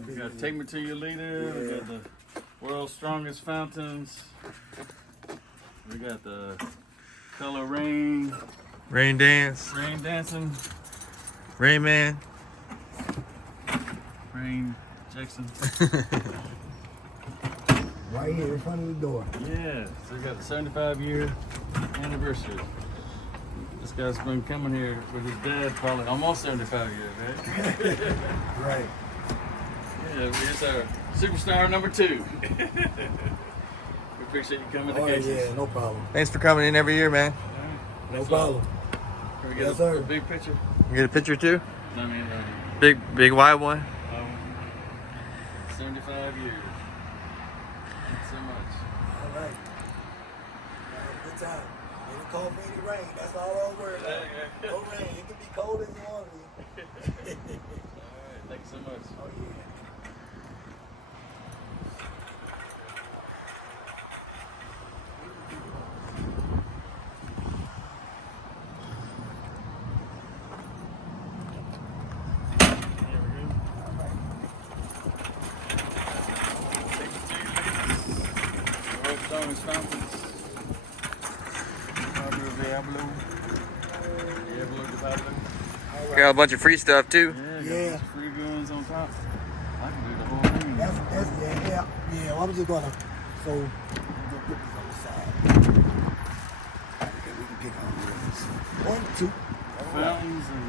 We big got man. Take Me to Your Leader. We got the World's Strongest Fountains. We got the Color Rain. Rain Dance. Rain Dancing. Rain Man. Rain Jackson. Right here in front of the door. Yeah, so we got the 75-year anniversary. This guy's been coming here with his dad probably almost 75 years, right? Right. Yeah, it's our superstar number 2. We appreciate you coming to Oh, Casey's. yeah, no problem. Thanks for coming in every year, man. No problem. Can we get Yes, a sir. big picture? You get a picture too? I mean, Big wide one. 75 years. Thanks so much. All right. Have a good time. Any cold, any rain. That's all I'm worried about. No rain. It can be cold as you want to be. All right, thanks so much. Oh, yeah. Strongest Fountains. Diablo. Diablo de Pablo. Got a bunch of free stuff too. Yeah, got free guns on top. I can do the whole thing. That's yeah. Well, I'm just gonna so we'll put this on the side. Okay, we can pick on this. 1, 2. Fountains and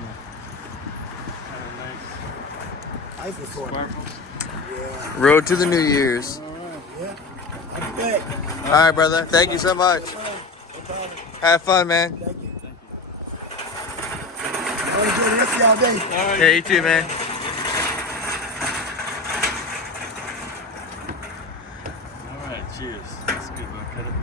Nice and nice sort. sparkles. Yeah. Road to the New Year's. All right. Yeah. I'll be back. All right, brother. Thank you so much. No problem. Have fun, man. Thank you. Have a good rest of y'all day. All right. Yeah, you too, man. All right. Cheers. That's good, bud. Cut it.